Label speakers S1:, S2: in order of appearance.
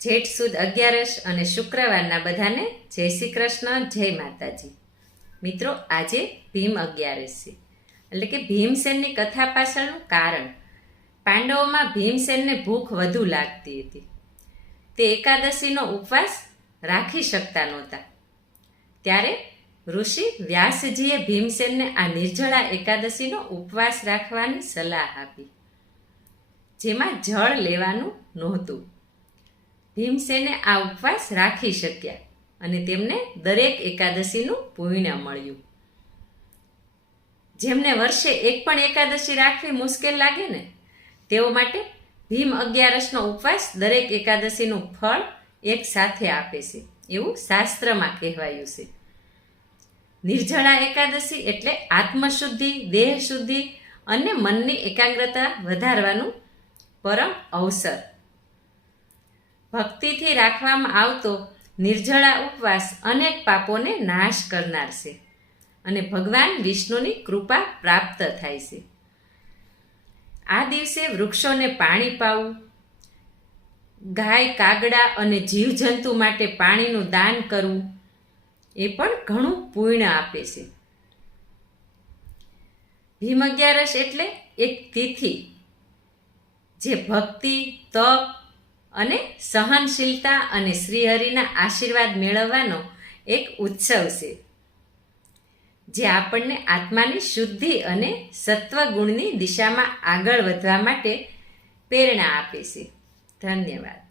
S1: જેઠ સુદ અગિયારસ અને શુક્રવારના બધાને જય શ્રી કૃષ્ણ, જય માતાજી. મિત્રો, આજે ભીમ અગિયારસ છે. એટલે કે ભીમસેનની કથા પાછળનું કારણ. પાંડવોમાં ભીમસેનને ભૂખ વધુ લાગતી હતી. તે એકાદશીનો ઉપવાસ રાખી શકતા નહોતા. ત્યારે ઋષિ વ્યાસજીએ ભીમસેનને આ નિર્જળા એકાદશીનો ઉપવાસ રાખવાની સલાહ આપી, જેમાં જળ લેવાનું નહોતું. ભીમસેને આ ઉપવાસ રાખી શક્યા અને તેમને દરેક એકાદશીનું પુણ્ય મળ્યું. જેમને વર્ષે એક પણ એકાદશી રાખવી મુશ્કેલ લાગે ને, તેઓ માટે ભીમ અગિયારસનો ઉપવાસ દરેક એકાદશીનું ફળ એક સાથે આપે છે, એવું શાસ્ત્રમાં કહેવાયું છે. નિર્જળા એકાદશી એટલે આત્મશુદ્ધિ દેહ શુદ્ધિ અને મનની એકાગ્રતા વધારવાનું પરમ અવસર. ભક્તિથી રાખવામાં આવતો નિર્જળા ઉપવાસ અનેક પાપોને નાશ કરનાર છે અને ભગવાન વિષ્ણુની કૃપા પ્રાપ્ત થાય છે. આ દિવસે વૃક્ષોને પાણી પાવું, ગાય, કાગડા અને જીવજંતુ માટે પાણીનું દાન કરવું, એ પણ ઘણું પૂર્ણ આપે છે. ભીમ અગિયારસ એટલે એક તિથિ, જે ભક્તિ, તપ અને સહનશીલતા અને શ્રીહરિના આશીર્વાદ મેળવવાનો એક ઉત્સવ છે, જે આપણને આત્માની શુદ્ધિ અને સત્વગુણની દિશામાં આગળ વધવા માટે પ્રેરણા આપે છે. ધન્યવાદ.